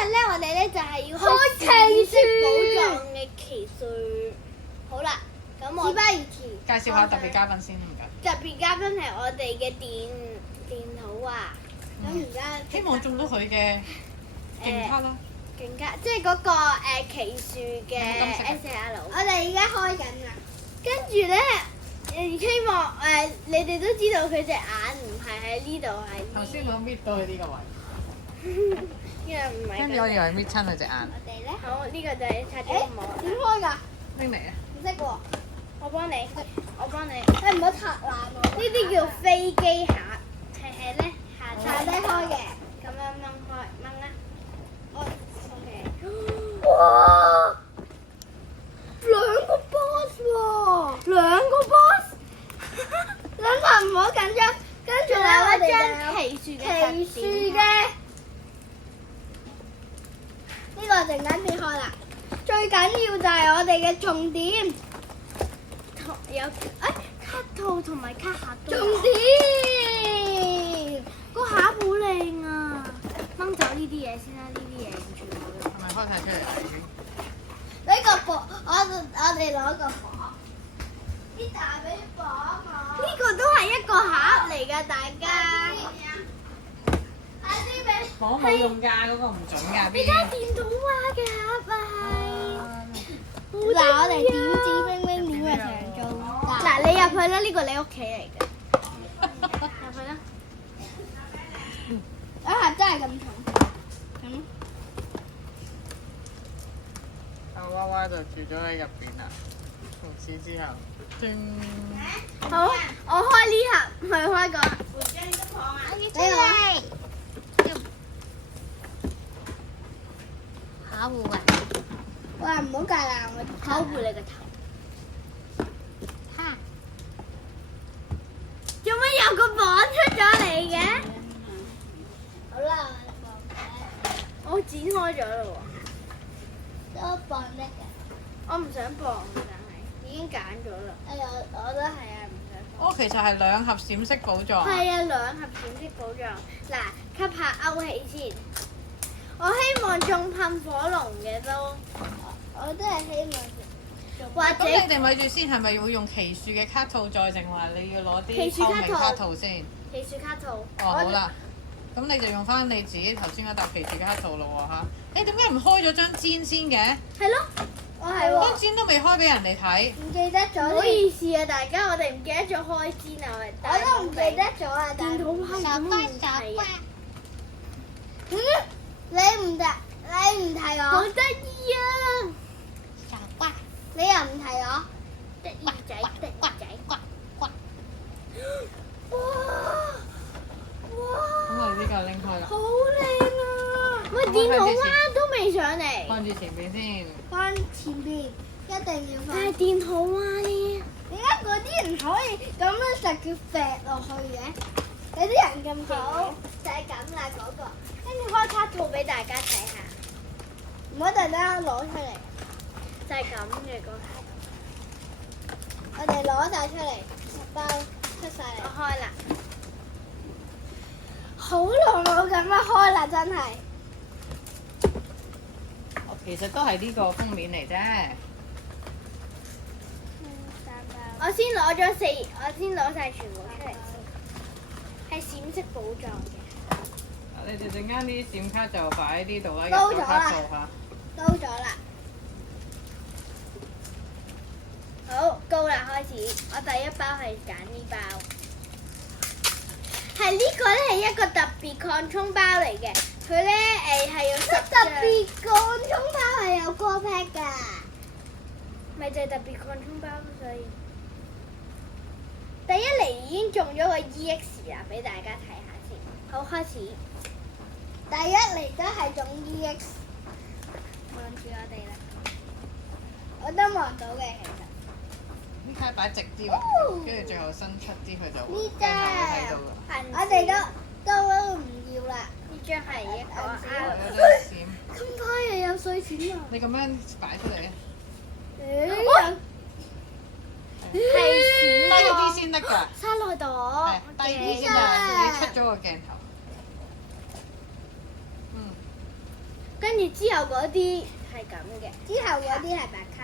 日咧，我哋咧就係要開奇蹟寶藏嘅奇術。好啦，咁我事不宜遲，介紹下特別嘉賓先唔該。特別嘉賓係我哋嘅電土啊。咁而家希望中到佢嘅勁卡啦。勁卡，即係嗰個奇樹嘅 SL。我哋而家開緊啦。跟住咧，希望你哋都知道佢隻眼唔係喺呢度，係頭先我搣到佢呢個位，因為唔係。跟住我以為搣親佢隻眼。我哋咧，好，呢個就係擦咗個膜。點開㗎？拎嚟啊！唔識喎，我幫你，我幫你。你唔好拆爛我。呢啲叫飛機盒，係咧下低開嘅，咁樣掹開掹啦。哦，OK。哇！兩個 boss 喎，兩個 boss。兩個唔好緊張，跟住咧我哋將奇樹嘅呢個陣間先開啦。最緊要就係我哋嘅重點，有卡套同埋卡盒都有。重點個盒好靚啊！掹走呢啲嘢先啦，呢啲嘢完全冇用。係咪開晒出嚟啦已經？呢個薄，我哋攞個薄，啲大俾薄嘛。呢個都係一個盒嚟㗎，大家。我冇用㗎，嗰個唔準㗎。你睇電動畫嘅盒啊係。嗱，我哋點指冰冰點嘅長做。嗱，你入去啦，呢個你屋企嚟嘅。入去啦。嗰盒真係咁重。阿娃娃就住咗喺入邊啦。從此之後，叮。好，我開呢盒，去開個。你嚟。保護啊！哇，唔好戒啦，我保護你個頭。嚇！做乜有個綁出咗嚟嘅？好啦，我剪開咗啦喎。都綁得嘅。我唔想綁啊，但係已經揀咗啦。哎呀，我都係啊，唔想綁。哦，其實係兩盒閃色寶藏。係啊，兩盒閃色寶藏。嗱，吸下勾起先。我希望中噴火龍嘅都，我都係希望。或者咁你哋咪住先，係咪要用奇樹嘅卡套再定話你要攞啲透明卡套先？奇樹卡套。哦，好啦，咁你就用翻你自己頭先嗰沓奇樹嘅卡套咯喎嚇。你點解唔開咗張氈先嘅？係咯，我係喎。張氈都未開俾人哋睇。唔記得咗。唔好意思啊，大家，我哋唔記得咗開氈啊，我都唔記得咗啊，電筒係咁唔係啊。你唔提我？好得意啊！傻瓜，你又唔提我？得意仔，得意仔，呱呱！哇哇！咁我哋呢個拎開啦。好靚啊！喂，電筒蛙都未上嚟。放住前邊先。翻前邊，一定要翻。但係電筒蛙呢？點解嗰啲人可以咁樣直接揈落去嘅？有啲人咁勁，就係咁啦嗰個。跟住開卡套俾大家睇下，唔好突然間攞出嚟，就係咁嘅個卡套。我哋攞晒出嚟，包出晒嚟。我開啦，好耐冇咁樣開啦，真係。其實都係呢個封面嚟啫。我先攞晒全部出嚟，係閃色寶藏嘅。你哋陣間啲閃卡就擺喺呢度啦，高咗入咗卡啦數嚇。高咗啦，好高啦，開始。我第一包係揀呢包，係呢個咧係一個特別擴充包嚟嘅，佢咧係有10張。特別擴充包係有歌 pack 㗎，咪就係特別擴充包，所以第一嚟已經中咗個 EX 啦，俾大家睇下先。好，開始。第一嚟都係中 EX，望住我哋啦，我都望到嘅其實。呢卡擺直啲喎，跟住最後伸出啲佢就會鏡頭會睇到㗎。我哋都唔要啦，呢張係一個有張閃。咁快又有碎錢啊！你咁樣擺出嚟啊！係低閃啲先得㗎。沙內朵，係低啲先得，你出咗個鏡頭。跟住之後嗰啲係咁嘅，之後嗰啲係白卡。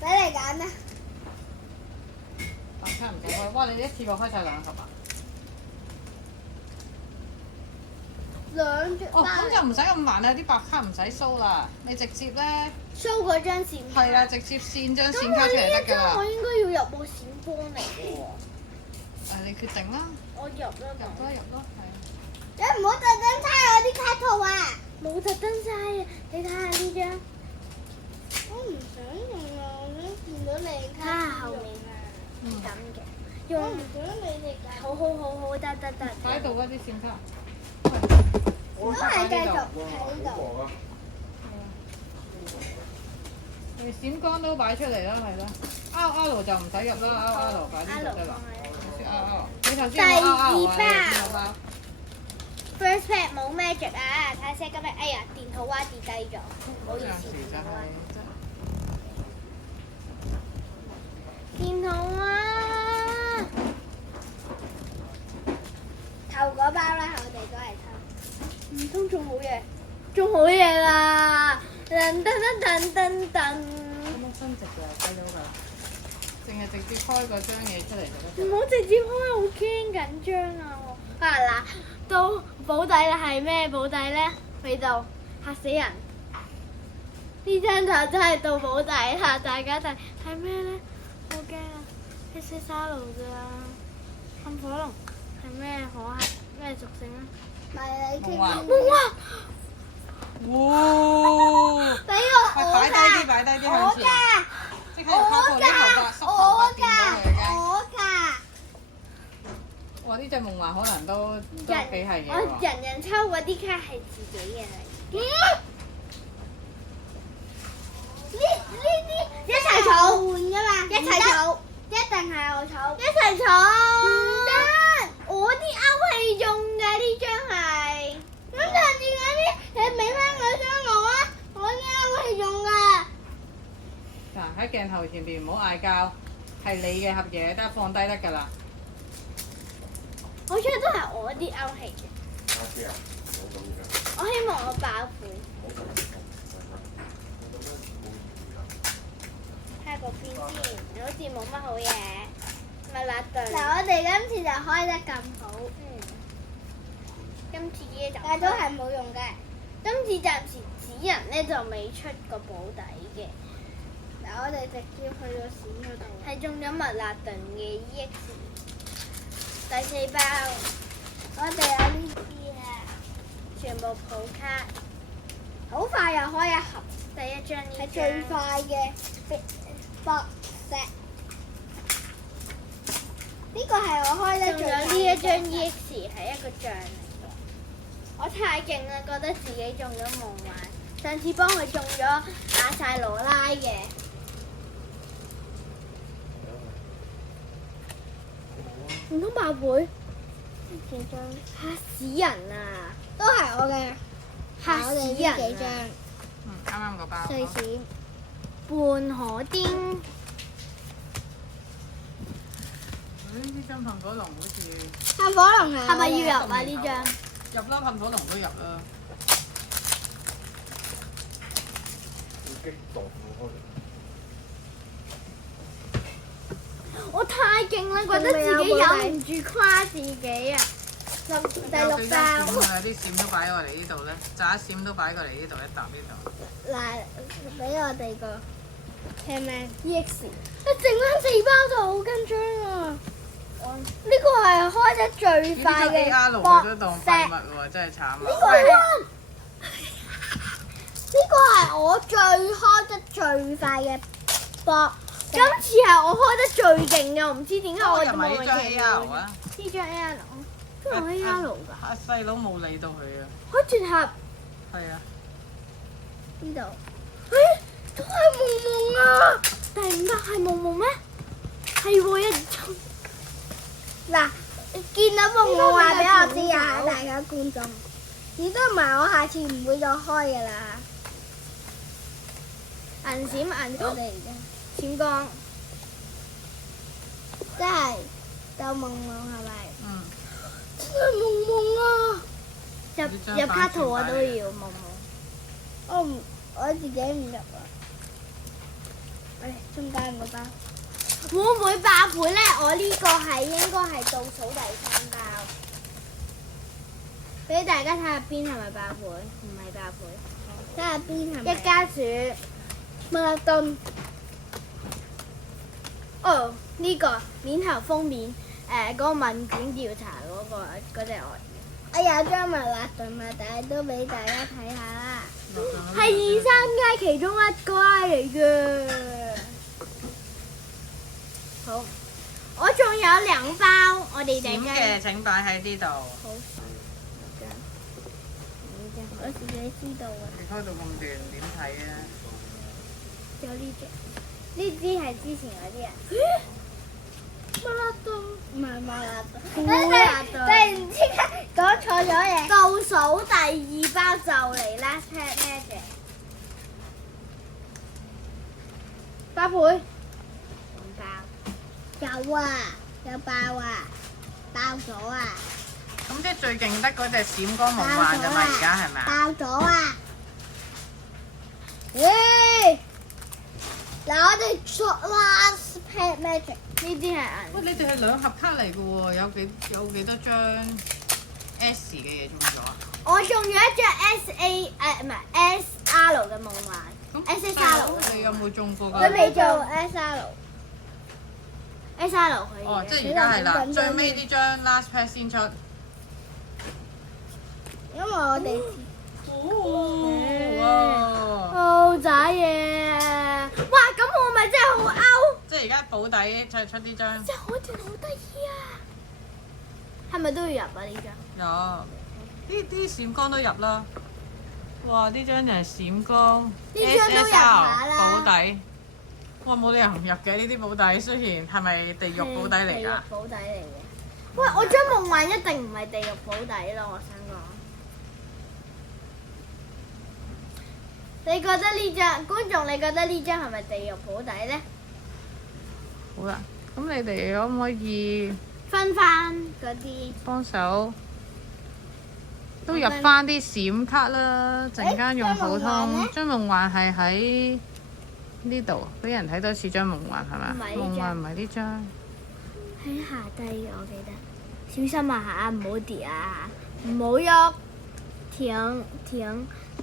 俾你揀啦。白卡唔使開，哇！你一次過開晒2盒啊？2張。哦，咁就唔使咁慢啦，啲白卡唔使掃啦，你直接咧。show 嗰張閃卡。係啊，直接線張閃卡出嚟得㗎啦。我應該要入部閃光嚟嘅喎。你決定啦。我入啦。入咯，係。你唔好特登猜我啲卡套啊！冇特登猜啊！你睇下呢張。我唔想用啊！我想見到你卡後面啊。咁嘅。我唔想你哋揀。好，得。擺喺度嗰啲閃卡。都係繼續喺度。你閃光都擺出嚟啦，係啦。R 就唔使入啦，R 擺呢度得啦。R，你頭先講 R 包。First pack 冇 magic 啊！睇下先今日，哎呀，電土蛙跌低咗，唔好意思。電土蛙。頭嗰包啦，我哋都係偷。唔通仲好嘢啦！噔。咁樣伸直嘅睇到㗎，淨係直接開嗰張嘢出嚟就得。唔好直接開，好驚緊張啊！嗱，到保底啦，係咩保底咧？喺度嚇死人！呢張就真係到保底啦，大家睇咩咧？好驚啊！黑色沙路咋？噴火龍係咩可係咩屬性啊？夢幻。哇！俾我擺低啲向前，即刻靠過啲頭髮，縮頭髮見到佢嘅。哇！呢隻夢幻可能都幾係嘢喎。我人抽嗰啲卡係自己嘅嚟。呢啲一齊儲換㗎嘛？一齊儲，一定係我儲。一齊儲。唔得，我啲歐係用㗎，呢張係。咁上次嗰啲，你俾翻嗰張我啊！我啲歐係用㗎。嗱，喺鏡頭前邊唔好嗌交，係你嘅盒嘢，得放低得㗎啦。我張都係我啲歐氣嘅。我希望我爆盤。睇下個邊先，好似冇乜好嘢。咪辣頓。嗱，我哋今次就開得咁好。今次呢就。但係都係冇用嘅。今次暫時紙人咧就未出個保底嘅。嗱，我哋直接去咗閃嗰度。係中咗麥辣頓嘅 EX。第4包，我哋有呢啲啊，全部普卡，好快又開一盒。第一張呢張係最快嘅博石，呢個係我開得最快。仲有呢一張 EX 係一個像嚟嘅，我太勁啦，覺得自己中咗夢幻。上次幫佢中咗亞晒羅拉嘅。唔通爆會？幾張？嚇死人啊！都係我嘅。嚇死人啊！幾張？啱啱個包。碎閃。半可丁。呢張噴火龍好似。噴火龍係咪要入啊？呢張？入啦，噴火龍都入啦。好激動啊！我太勁啦，覺得自己忍唔住誇自己啊！第6包。有啲閃都擺過嚟呢度咧，炸閃都擺過嚟呢度一沓呢度。嗱，俾我哋個 Camman EX，剩翻4包就好緊張啊！呢個係開得最快嘅博石。真係慘啊！呢個係我最開得最快嘅博。今次係我開得最勁嘅，我唔知點解我冇人騎到。呢張 AR， 邊個 AR 㗎？阿細佬冇理到佢啊！開絕盒。係啊。呢度。都係夢夢啊！第5包係夢夢咩？係喎，一張。嗱，見到夢夢話俾我知啊，大家觀眾。如果唔係，我下次唔會再開㗎啦。銀閃銀我哋而家。閃光，真係就夢夢係咪？真係夢夢啊！入卡圖我都要望望。我自己唔入啊。中間嗰包會唔會爆倍咧？我呢個應該係倒數第3包，俾大家睇下邊係咪爆倍，唔係爆倍。睇下邊係咪一家薯麥樂頓。哦，呢個面頭封面嗰個問卷調查嗰隻鱷魚。我有張麥樂頓啊，但係都俾大家睇下啦。係2、3街其中一街嚟嘅。好，我仲有2包，我哋閃嘅請擺喺呢度。好，我自己知道啊。你開到咁亂，點睇啊？有呢隻，呢支係之前嗰啲啊。麥樂頓唔係麥樂頓，突然之間講錯咗嘢。倒數第2包就嚟啦 ，Pet Magic 8倍。有啊，有爆啊，爆咗啊！咁即係最勁得嗰隻閃光夢幻㗎嘛？而家係咪啊？爆咗啊！咦！嗱，我哋做 last pet magic 呢啲係銀。喂，你哋係2盒卡嚟㗎喎，有幾多張 S 嘅嘢中咗啊？我中咗一張唔係 SR 嘅夢幻。咁 SR 你有冇中過㗎？佢未做 SR。SR 可以。哦，即係而家係啦，最尾呢張 last pack 先出。因為我哋哇！好渣嘢啊！哇，咁我咪真係好 out！即係而家保底再出呢張。真係好短，好得意啊！係咪都要入啊？呢張？有，呢啲閃光都入啦。哇！呢張就係閃光。呢張都入下啦。保底。哇！冇理由唔入嘅呢啲保底，雖然係咪地獄保底嚟㗎？地獄保底嚟嘅。喂，我張夢幻一定唔係地獄保底咯，我想講。你覺得呢張觀眾？你覺得呢張係咪地獄保底咧？好啦，咁你哋可唔可以分翻嗰啲幫手都入翻啲閃卡啦？陣間用普通。張夢幻係喺呢度，俾人睇多次張夢幻係咪？夢幻唔係呢張。喺下低我記得。小心啊嚇！唔好跌啊！唔好喐，停，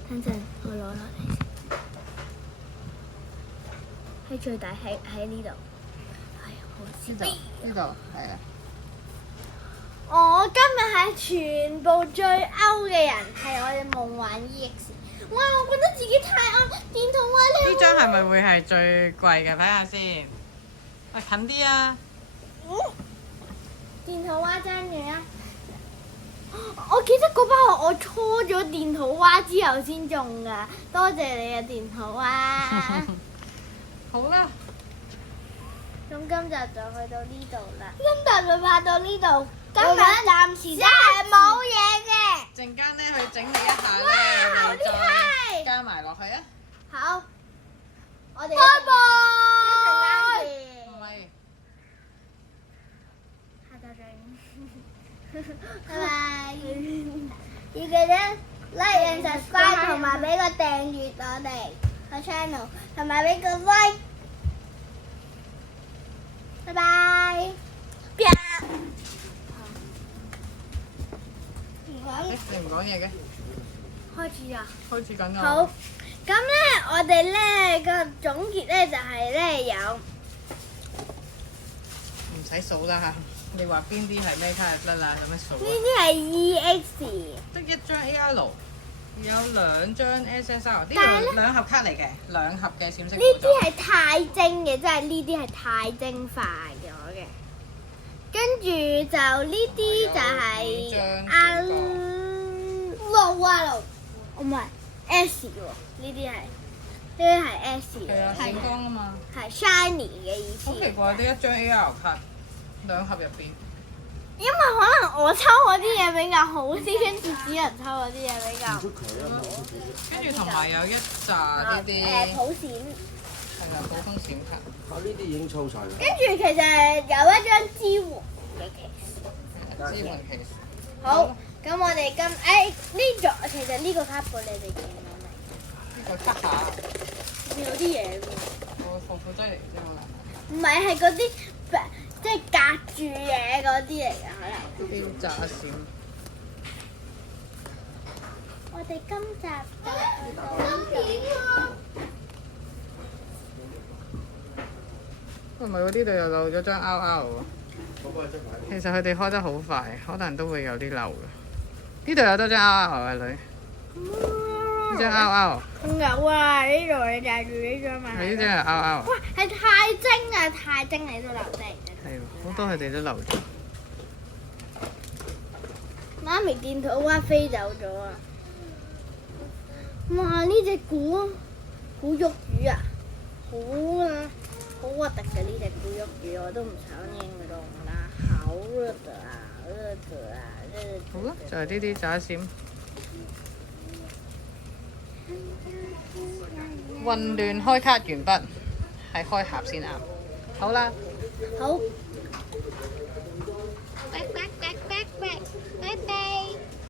等陣我攞落嚟先。喺最大喺呢度。係啊，好似呢度係啊。我今日係全部最 out 嘅人，係我哋夢幻 EX。哇！我覺得自己太 out，電筒啊你。呢張係咪會係最貴嘅？睇下先。喂，近啲啊！電土蛙張嘢啊！我記得嗰包我搓咗電土蛙之後先中㗎，多謝你啊電土蛙。好啦，咁今集就去到呢度啦。今集就拍到呢度，今日暫時真係冇嘢嘅。陣間咧去整理一下咧，哇我哋好厲害再加埋落去啊！好，我哋拜拜。唔係。下集再見。拜拜。要記得 like and subscribe 同埋俾個訂閱我哋個 channel， 同埋俾個 like。拜拜。你唔講嘢嘅？開始啊！開始緊啊！好，咁咧我哋咧個總結咧就係咧有唔使數啦嚇，你話邊啲係咩卡就得啦，有乜數啊？呢啲係 EX，得一張 AR，有2張 SSR， 呢但係咧度2盒卡嚟嘅，2盒嘅閃色。呢啲係太精嘅，即係呢啲係太精化咗嘅。跟住就呢啲就係阿路啊路，唔係 S 喎，呢啲係 S 係啊，閃光啊嘛。係 shiny 嘅意思。好奇怪，得一張 AR 卡，2盒入邊。因為可能我抽嗰啲嘢比較好啲，跟住只能抽嗰啲嘢比較唔好。跟住同埋有一紮呢啲普閃。係咪普通閃卡？啊！呢啲已經抽晒啦。跟住其實有一張支援嘅騎士。支援騎士。好，咁我哋呢個其實呢個卡布你哋見到未？呢個卡下，有啲嘢喎。我防腐劑嚟啫嘛。唔係係嗰啲即係隔住嘢嗰啲嚟㗎，可能。標炸閃。我哋今集就到片喎。唔係喎，呢度又漏咗張 RR 喎。其實佢哋開得好快，可能都會有啲漏嘅。呢度有多張 RR 啊，女。呢張 RR。有啊，呢度你就係住呢張嘛。係呢張係 RR。哇，係太精啊！太精你都留低。係喎，好多佢哋都漏咗。媽咪見到蛙飛走咗啊！哇！呢隻古玉魚啊，好核突嘅呢隻古玉魚，我都唔想應用啦，好熱啊！好啦，就係呢啲炸閃。混亂開卡完畢，係開盒先啱。好啦。好。